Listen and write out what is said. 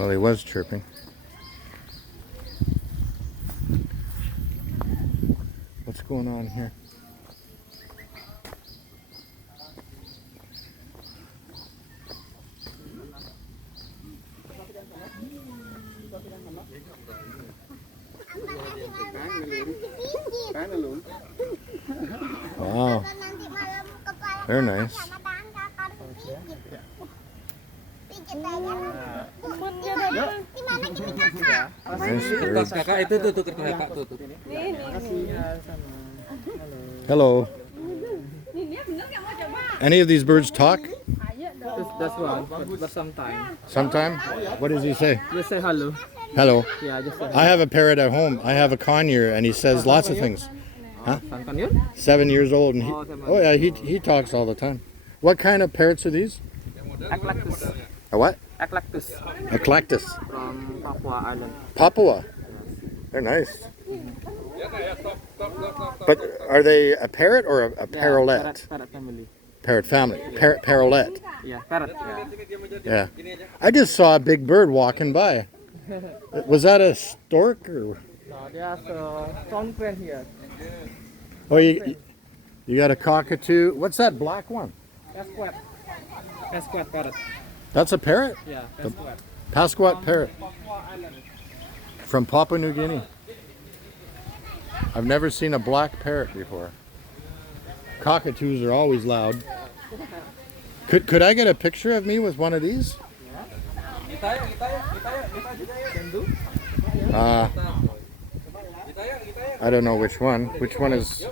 Well, he was chirping. What's going on here? Wow. They're nice. Nice birds. Hello. Any of these birds talk? That's one, but sometimes. Sometime? What does he say? Just say hello. Hello. Yeah, just say hello. I have a parrot at home. I have a conure, and he says lots of things. Huh? 7 years old, and he talks all the time. What kind of parrots are these? Eclectus. A what? Eclectus. Eclectus. From Papua Island. Papua. They're nice. But are they a parrot or a parrotlet? Parrot family. Parrot family. Parrotlet. Yeah, parrot. Yeah. I just saw a big bird walking by. Was that a stork or? No, there's a strong friend here. Oh, you got a cockatoo. What's that black one? Pasquat. Pasquat parrot. That's a parrot? Yeah, Pasquat. Pasquat parrot Papua Island. from Papua New Guinea. I've never seen a black parrot before. Cockatoos are always loud. Could I get a picture of me with one of these? Can do? I don't know which one. Which one is?